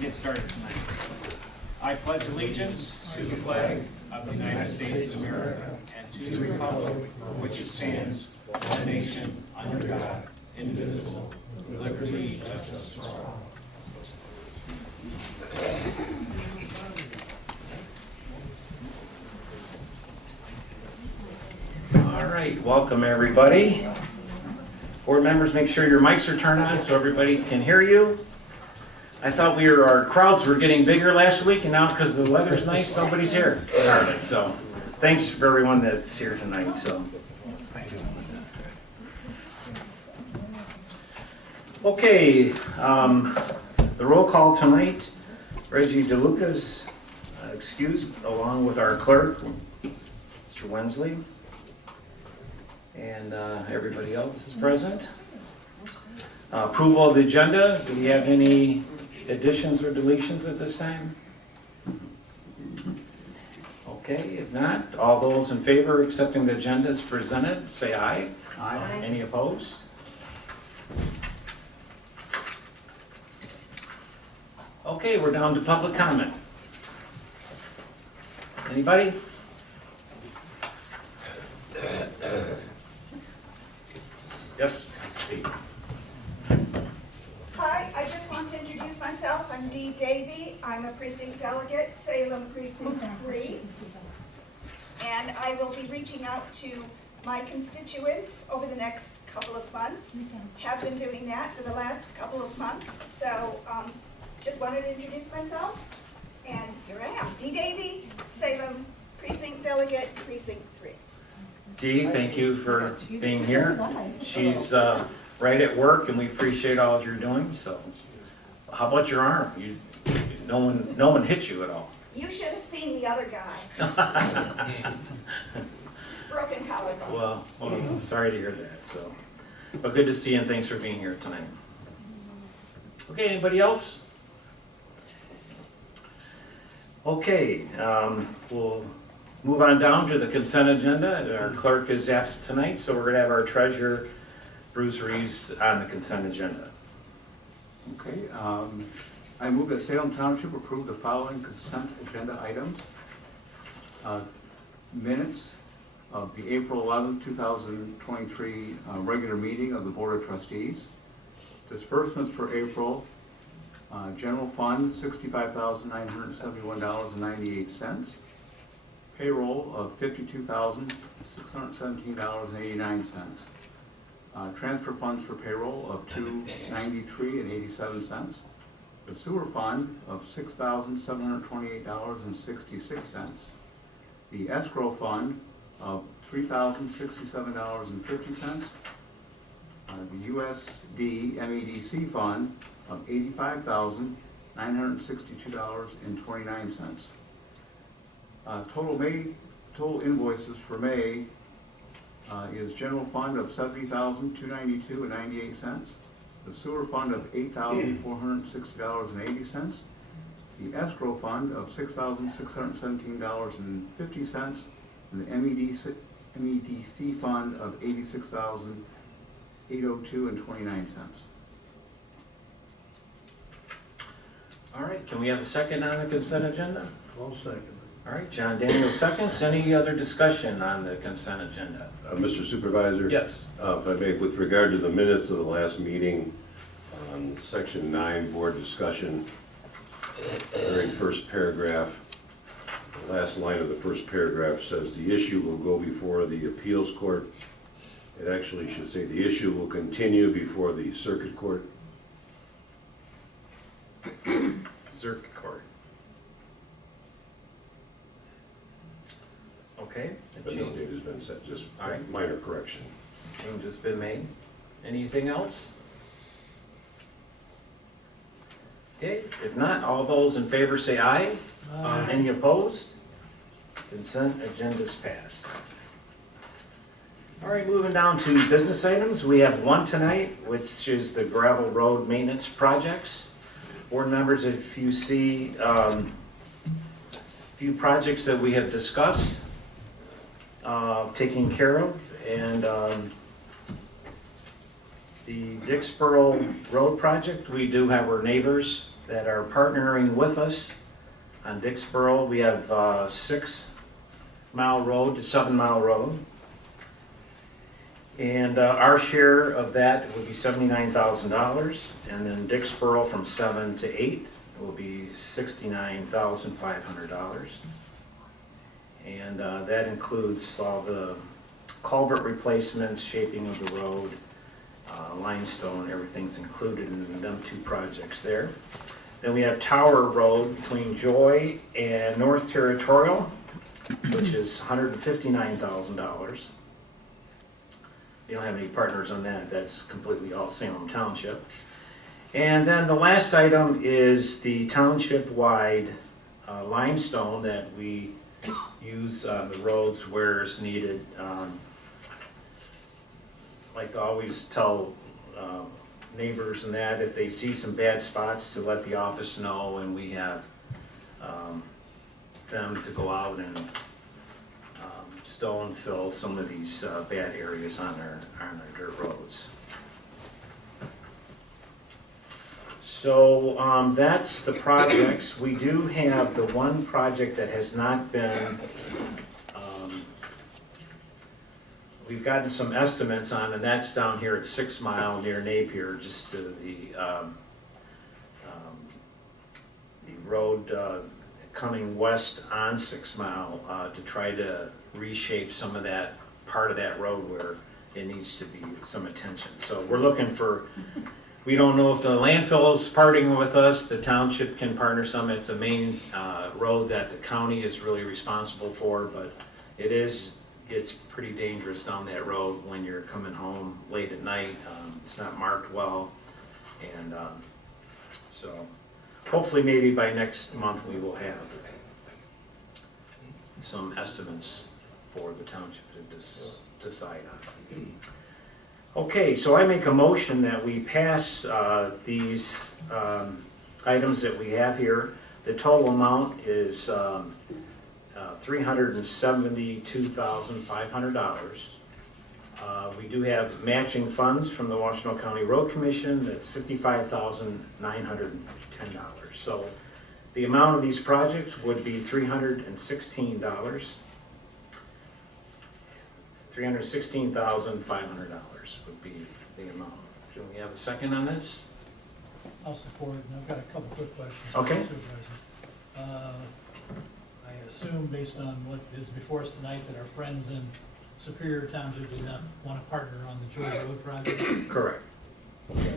Get started tonight. I pledge allegiance to the flag of the United States of America and to the republic for which it stands, one nation, under God, indivisible, with liberty and justice for all. All right, welcome everybody. Board members, make sure your mics are turned on so everybody can hear you. I thought our crowds were getting bigger last week, and now because the weather's nice, nobody's here. So thanks for everyone that's here tonight. So, okay, the roll call tonight, Reggie DeLuca's excused, along with our clerk, Mr. Wensley, and everybody else is present. Approval of the agenda, do we have any additions or deletions at this time? Okay, if not, all those in favor of accepting the agenda as presented, say aye. Aye. Any opposed? Okay, we're down to public comment. Anybody? Yes, Steve. Hi, I just want to introduce myself. I'm Dee Davey. I'm a precinct delegate, Salem Precinct 3. And I will be reaching out to my constituents over the next couple of months. Have been doing that for the last couple of months. So just wanted to introduce myself. And here I am, Dee Davey, Salem Precinct Delegate, Precinct 3. Dee, thank you for being here. She's right at work, and we appreciate all you're doing. So, how about your arm? No one hit you at all. You should have seen the other guy. Broken collarbone. Well, sorry to hear that. So, but good to see you, and thanks for being here tonight. Okay, anybody else? Okay, we'll move on down to the consent agenda. Our clerk is absent tonight, so we're going to have our treasurer, Bruce Reeves, on the consent agenda. Okay, I move that Salem Township approve the following consent agenda items. Minutes of the April 11, 2023 regular meeting of the Board of Trustees. Disbursements for April, general fund $65,971.98. Payroll of $52,617.89. Transfer funds for payroll of $293.87. The sewer fund of $6,728.66. The escrow fund of $3,067.50. The USD MEDC fund of $85,962.29. Total invoices for May is general fund of $70,292.98. The sewer fund of $8,460.80. The escrow fund of $6,617.50. And the MEDC fund of $86,802.29. All right, can we have a second on the consent agenda? I'll second. All right, John Daniel seconds. Any other discussion on the consent agenda? Mr. Supervisor? Yes. If I may, with regard to the minutes of the last meeting, on Section 9, Board discussion, very first paragraph, the last line of the first paragraph says the issue will go before the appeals court. It actually should say the issue will continue before the circuit court. Circuit court. Okay. But no date has been set, just All right. minor correction. Change has been made. Anything else? Okay, if not, all those in favor say aye. Aye. Any opposed? Consent agenda's passed. All right, moving down to business items. We have one tonight, which is the gravel road maintenance projects. Board members, if you see a few projects that we have discussed, taking care of, and the Dixboro Road project, we do have our neighbors that are partnering with us on Dixboro. We have 6 Mile Road to 7 Mile Road. And our share of that will be $79,000. And then Dixboro from 7 to 8 will be $69,500. And that includes all the culvert replacements, shaping of the road, limestone, everything's included in them 2 projects there. Then we have Tower Road between Joy and North Territorial, which is $159,000. We don't have any partners on that, that's completely all Salem Township. And then the last item is the township-wide limestone that we use on the roads where it's needed. Like I always tell neighbors and that, if they see some bad spots, to let the office know, and we have them to go out and stone fill some of these bad areas on our dirt roads. So that's the projects. We do have the one project that has not been, we've gotten some estimates on, and that's down here at 6 Mile near Napier, just to the road coming west on 6 Mile to try to reshape some of that part of that road where it needs to be some attention. So we're looking for, we don't know if the landfill is parting with us, the township can partner some. It's a main road that the county is really responsible for, but it's pretty dangerous down that road when you're coming home late at night. It's not marked well, and so hopefully maybe by next month we will have some estimates for the township to decide on. Okay, so I make a motion that we pass these items that we have here. The total amount is $372,500. We do have matching funds from the Washtenaw County Road Commission. That's $55,910. So the amount of these projects would be $316,500 would be the amount. Do we have a second on this? I'll support it, and I've got a couple quick questions. Okay. Supervisor. I assume, based on what is before us tonight, that our friends in Superior Township did not want to partner on the Joy Road project? Correct.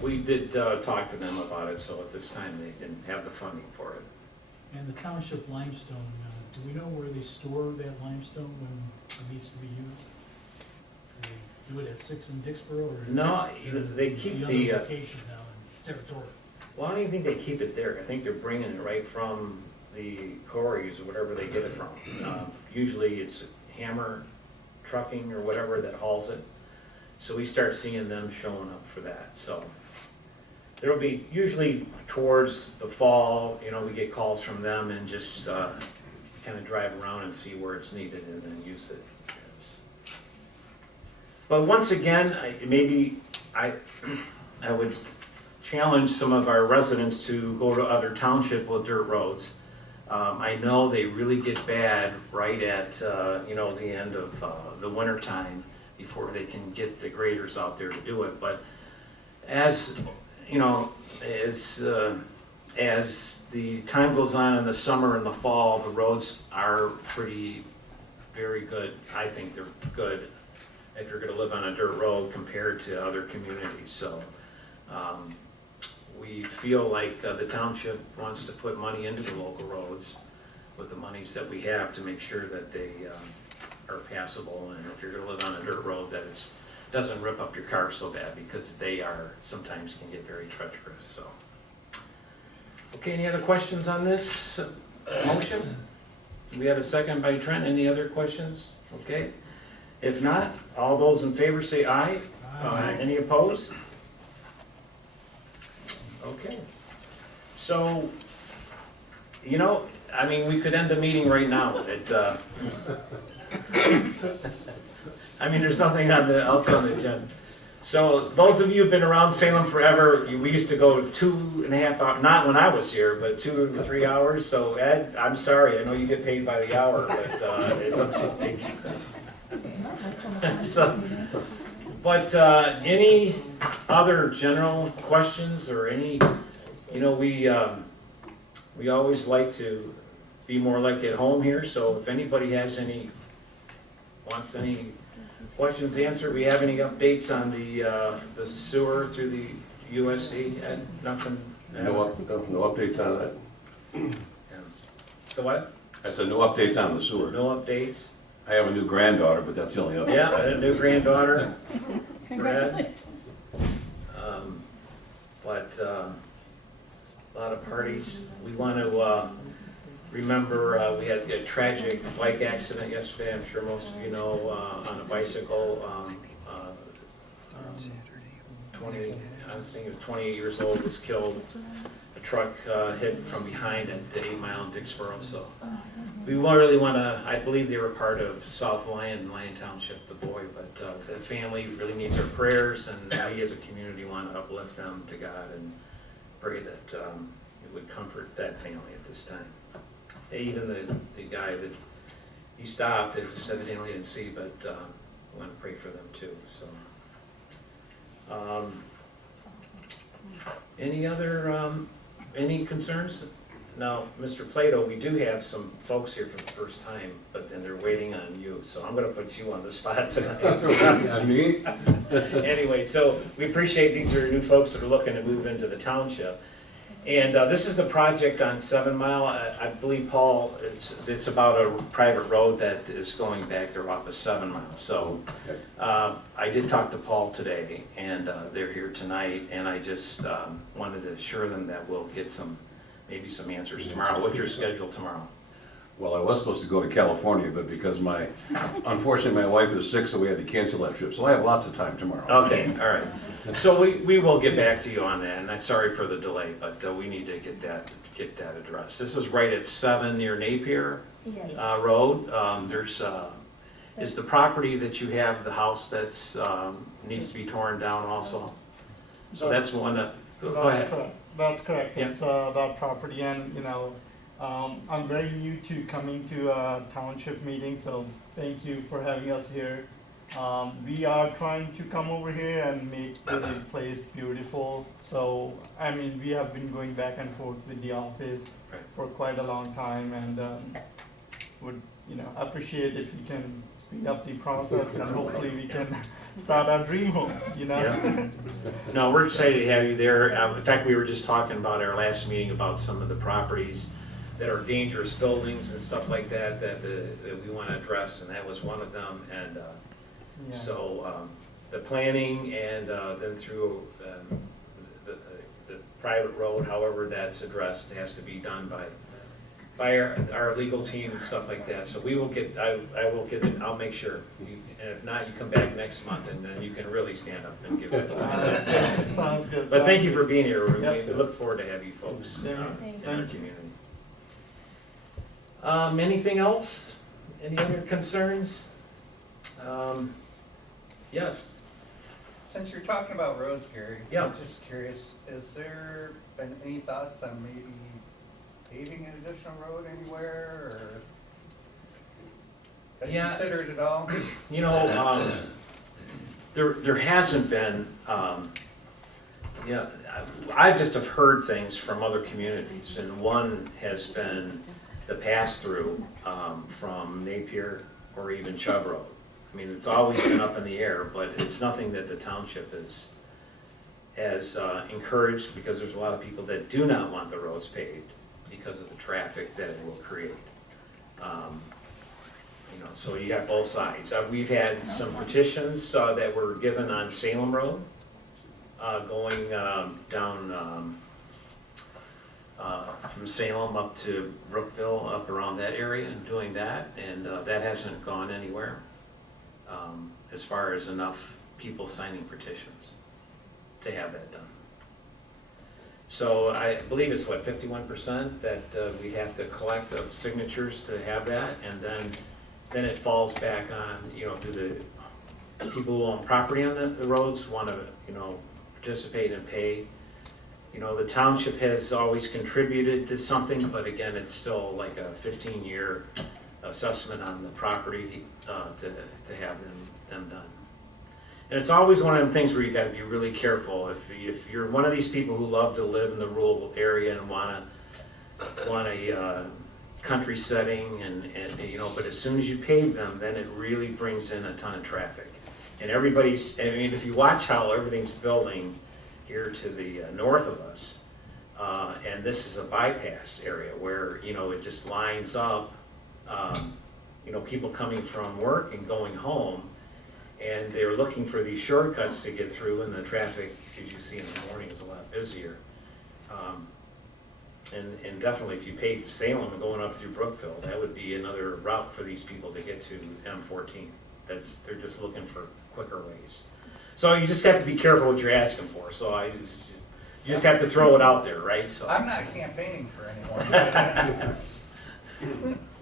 We did talk to them about it, so at this time they didn't have the funding for it. And the township limestone, do we know where they store that limestone when it needs to be used? Do they do it at 6 in Dixboro, or? No, is it they keep the the, other location now in Territorial? well, I don't even think they keep it there. I think they're bringing it right from the quarries or whatever they get it from. Usually it's Hammer Trucking or whatever that hauls it. So we start seeing them showing up for that. So there'll be, usually towards the fall, we get calls from them and just kind of drive around and see where it's needed and then use it. But once again, I would challenge some of our residents to go to other township with dirt roads. I know they really get bad right at the end of the winter time before they can get the graders out there to do it. But as the time goes on in the summer and the fall, the roads are very good. I think they're good if you're going to live on a dirt road compared to other communities. So we feel like the township wants to put money into the local roads with the monies that we have to make sure that they are passable, and if you're going to live on a dirt road, that it doesn't rip up your car so bad, because they sometimes can get very treacherous. So, okay, any other questions on this motion? We have a second by Trent. Any other questions? Okay. If not, all those in favor say aye. Aye. Any opposed? Okay. So, we could end the meeting right now. There's nothing else on the agenda. So those of you who've been around Salem forever, we used to go 2.5 hours, not when I was here, but 2 to 3 hours. So Ed, I'm sorry, I know you get paid by the hour, but it looks like. So, but any other general questions or any, we always like to be more like at home here. So if anybody has wants any questions answered, we have any updates on the sewer through the USC? Nothing? No updates on that? So what? I said no updates on the sewer. No updates? I have a new granddaughter, but that's the only update. Yeah, a new granddaughter. Congratulations. But a lot of parties. We want to remember we had a tragic bike accident yesterday. I'm sure most of you know, on a bicycle. I was thinking 28 years old, was killed. A truck hit from behind at 8 Mile in Dixboro. So we really want to. I believe they were part of South Lyon Township, the boy. But the family really needs our prayers, and we as a community want to uplift them to God and pray that it would comfort that family at this time. Even the guy that he stopped, it just evidently didn't see, but we want to pray for them too. So, any other any concerns? Now, Mr. Plato, we do have some folks here for the first time, but then they're waiting on you, so I'm going to put you on the spot tonight. On me? Anyway, so we appreciate these are new folks that are looking to move into the township. And this is the project on 7 Mile. I believe, Paul, it's about a private road that is going back there off of 7 Mile. So I did talk to Paul today, and they're here tonight, and I just wanted to assure them that we'll get maybe some answers tomorrow. What's your schedule tomorrow? Well, I was supposed to go to California, but because unfortunately my wife is sick, so we had to cancel that trip. So I have lots of time tomorrow. Okay, all right. So we will get back to you on that, and I'm sorry for the delay, but we need to get that addressed. This is right at 7 near Napier Yes. Road. Is the property that you have, the house that's needs to be torn down also? So that's one that, go ahead. Correct. That's correct. Yeah. It's that property, and I'm very new to coming to township meetings, so thank you for having us here. We are trying to come over here and make the place beautiful. So, I mean, we have been going back and forth with the office Right. for quite a long time, and would appreciate if we can speed up the process, and hopefully we can start our dream home. Yeah. No, we're excited to have you there. In fact, we were just talking about our last meeting about some of the properties that are dangerous buildings and stuff like that that we want to address, and that was one of them. And Yeah. so the planning and then through the private road, however that's addressed, has to be done by our legal team and stuff like that. So we will get, I will get it, I'll make sure. And if not, you come back next month and then you can really stand up and give it. Sounds good. But thank you for being here. Yep. We look forward to have you folks Yeah. in our Thank you. community. Anything else? Any other concerns? Yes. Since you're talking about roads, Gary, Yeah. I'm just curious, has there been any thoughts on maybe paving an additional road anywhere, or have you Yeah. considered it all? There hasn't been, I just have heard things from other communities, and one has been the pass-through from Napier or even Chubb Road. I mean, it's always been up in the air, but it's nothing that the township has encouraged, because there's a lot of people that do not want the roads paved because of the traffic that it will create. So you got both sides. We've had some petitions that were given on Salem Road, going down from Salem up to Brookville, up around that area, and doing that, and that hasn't gone anywhere as far as enough people signing petitions to have that done. So I believe it's 51% that we have to collect of signatures to have that, and then it falls back on, to the people who own property on the roads want to, you know, participate and pay. You know, the township has always contributed to something, but again, it's still like a 15-year assessment on the property to have them done. And it's always one of them things where you got to be really careful. If you're one of these people who love to live in the rural area and want a country setting, and you know, but as soon as you pave them, then it really brings in a ton of traffic. And everybody's, I mean, if you watch how everything's building here to the north of us, and this is a bypass area where, you know, it just lines up, you know, people coming from work and going home, and they're looking for these shortcuts to get through, and the traffic, as you see in the morning, is a lot busier. And definitely, if you pave Salem and going up through Brookville, that would be another route for these people to get to M14. They're just looking for quicker ways. So you just have to be careful what you're asking for. So you just have to throw it out there, right? So I'm not campaigning for anyone.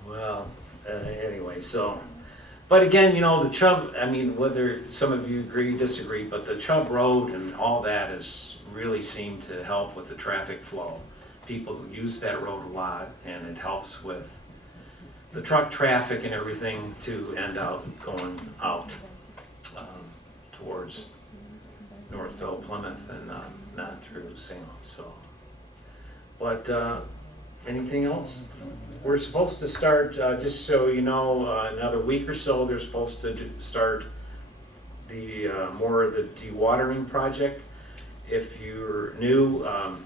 well, anyway, so. But again, you know, the Chubb, I mean, whether some of you agree, disagree, but the Chubb Road and all that has really seemed to help with the traffic flow. People use that road a lot, and it helps with the truck traffic and everything to end out going out towards Northville, Plymouth, and not through Salem. So, but anything else? We're supposed to start, just so you know, another week or so, they're supposed to start the more of the dewatering project. If you're new,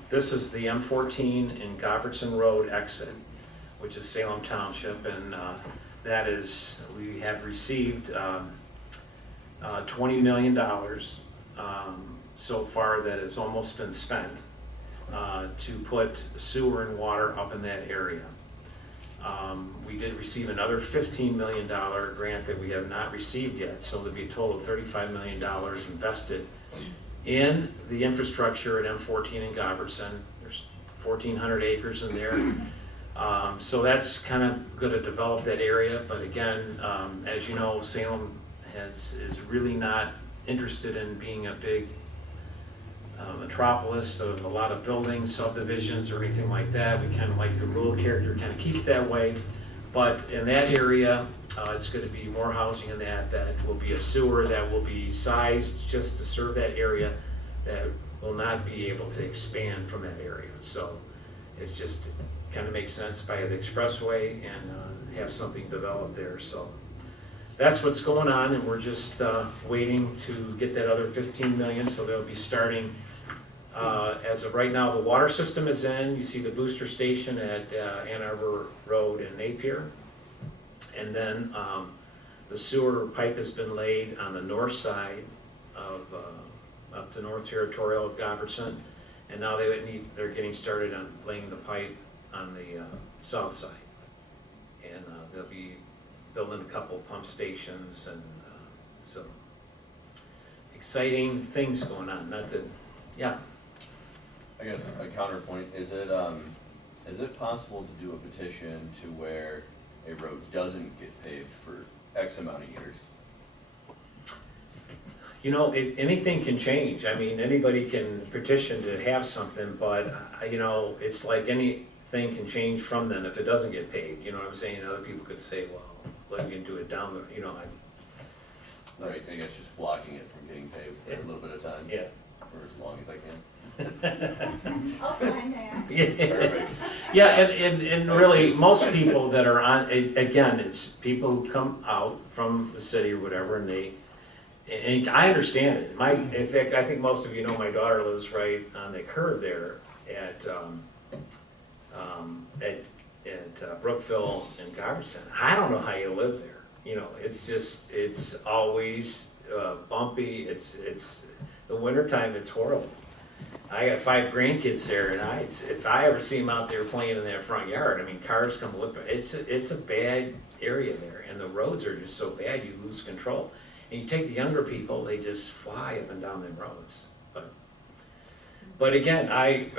this is the M14 in Govertson Road exit, which is Salem Township, and that is, we have received $20 million so far that has almost been spent to put sewer and water up in that area. We did receive another $15 million grant that we have not received yet, so there'll be a total of $35 million invested in the infrastructure at M14 in Govertson. There's 1,400 acres in there. So that's kind of going to develop that area, but again, as you know, Salem is really not interested in being a big metropolis of a lot of buildings, subdivisions, or anything like that. We kind of like the rural character, kind of keep it that way. But in that area, it's going to be more housing in that. That will be a sewer that will be sized just to serve that area, that will not be able to expand from that area. So it's just kind of makes sense by the expressway and have something developed there. So that's what's going on, and we're just waiting to get that other 15 million. So they'll be starting. As of right now, the water system is in. You see the booster station at Ann Arbor Road in Napier. And then the sewer pipe has been laid on the north side of up to North Territorial of Govertson. And now they're getting started on laying the pipe on the south side. And they'll be building a couple pump stations, and so exciting things going on. Not that, yeah. I guess a counterpoint, is it possible to do a petition to where a road doesn't get paved for X amount of years? You know, anything can change. I mean, anybody can petition to have something, but, you know, it's like anything can change from then if it doesn't get paved. You know what I'm saying? Other people could say, well, let me do it down the, you know. Right, I guess just blocking it from getting paved for a little bit of time. Yeah. For as long as I can. I'll sign that. Perfect. Yeah, and really, most people that are on, again, it's people who come out from the city or whatever, and I understand it. In fact, I think most of you know my daughter lives right on the curve there at Brookville and Govertson. I don't know how you live there. You know, it's always bumpy. It's the wintertime, it's horrible. I got 5 grandkids there, and if I ever see them out there playing in their front yard, I mean, cars come whipping. It's a bad area there, and the roads are just so bad you lose control. And you take the younger people, they just fly up and down them roads. But But again, I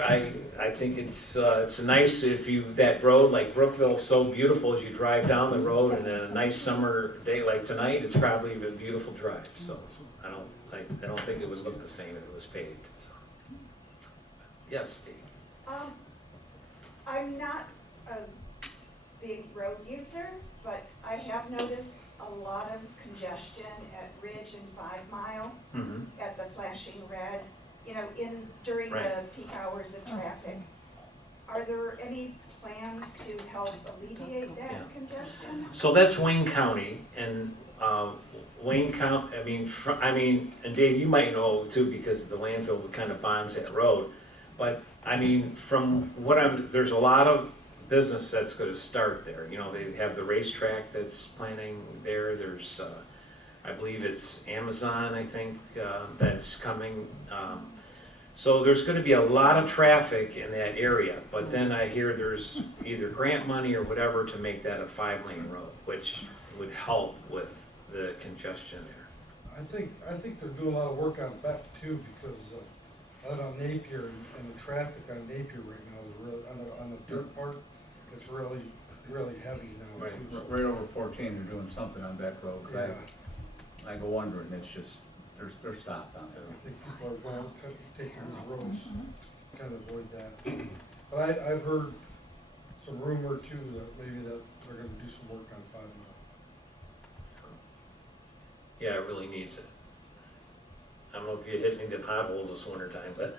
think it's nice if you, that road, like Brookville's so beautiful as you drive down the road and a nice summer day like tonight, it's probably a beautiful drive, so I don't think it would look the same if it was paved, so. Yes, Steve? I'm not a big road user, but I have noticed a lot of congestion at Ridge and 5 Mile, Mm-hmm. at the flashing red, during the Right. peak hours of traffic. Are there any plans to help alleviate that Yeah. congestion? So that's Wayne County, and Wayne County, and Dave, you might know too, because the landfill kind of bonds that road. But, from what there's a lot of business that's gonna start there. They have the racetrack that's planning there, there's, I believe it's Amazon, I think, that's coming. So there's gonna be a lot of traffic in that area, but then I hear there's either grant money or whatever to make that a 5-lane road, which would help with the congestion there. I think they're doing a lot of work on Beck too, because out on Napier and the traffic on Napier right now is really, on the dirt part, it's really, really heavy now Right. too. so- Right over 14, they're doing something on Beck Road. 'Cause Yeah, I go wondering, it's just, they're stopped on I there. think people are going to take these roads, kind of avoid that. But I've heard some rumor too that maybe that they're gonna do some work on 5 Mile. Yeah, it really needs it. I don't know if you hit any of the potholes this winter time, but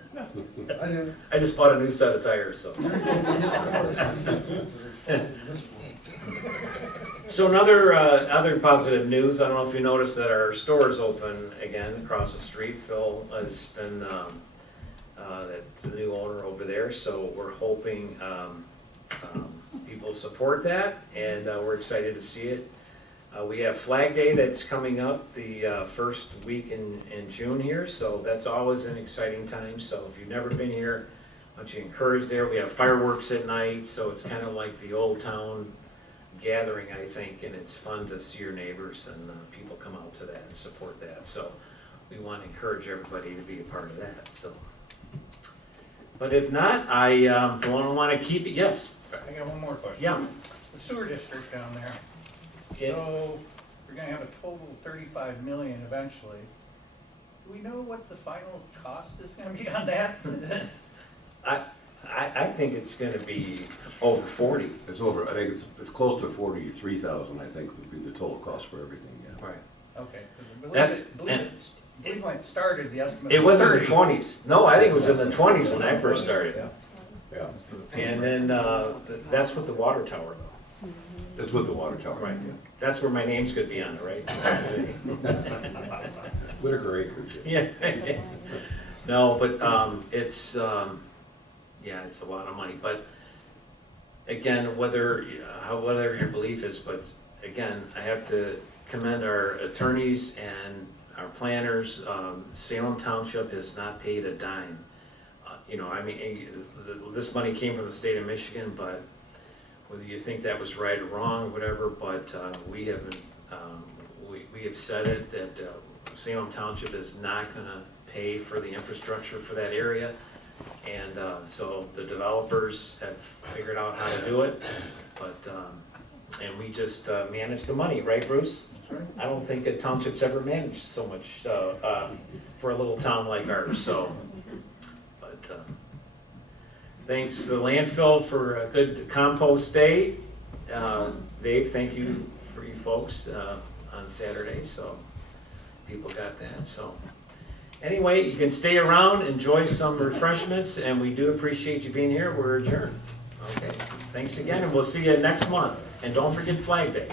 I didn't. I just bought a new set of tires, so. So other positive news, I don't know if you noticed that our store is open again across the street. Phil has been, that's the new owner over there, so we're hoping people support that, and we're excited to see it. We have Flag Day that's coming up the first week in June here, so that's always an exciting time. So if you've never been here, I want you to encourage there. We have fireworks at night, so it's kind of like the old town gathering, I think, and it's fun to see your neighbors and people come out to that and support that. So we want to encourage everybody to be a part of that. So, but if not, I want to keep it. Yes. I got one more question. Yeah. The sewer district down there, It- so we're gonna have a total of 35 million eventually. Do we know what the final cost is gonna be on that? I think it's going to be over 40. It's over, I think it's close to 43,000, I think, would be the total cost for everything, yeah. Right. Okay, because That's- I believe when it started, the estimate It was was in the 30. 20s. No, I think it was in the 20s when I first started. Yeah. And then that's with the water tower, though. It's with the water tower. Right. That's where my name's going to be on it, right? Whitaker Acres. Yeah. No, but it's it's a lot of money. But again, whether your belief is, but again, I have to commend our attorneys and our planners. Salem Township has not paid a dime. This money came from the state of Michigan, but whether you think that was right or wrong, whatever, but we have said it, that Salem Township is not gonna pay for the infrastructure for that area. And so the developers have figured out how to do it, but, and we just manage the money, right, Bruce? That's right. I don't think a township's ever managed so much for a little town like ours, so. But thanks to the landfill for a good compost day. Dave, thank you for you folks on Saturday, so people got that, so. Anyway, you can stay around, enjoy some refreshments, and we do appreciate you being here. We're adjourned. Okay, thanks again, and we'll see you next month. And don't forget Flag Day.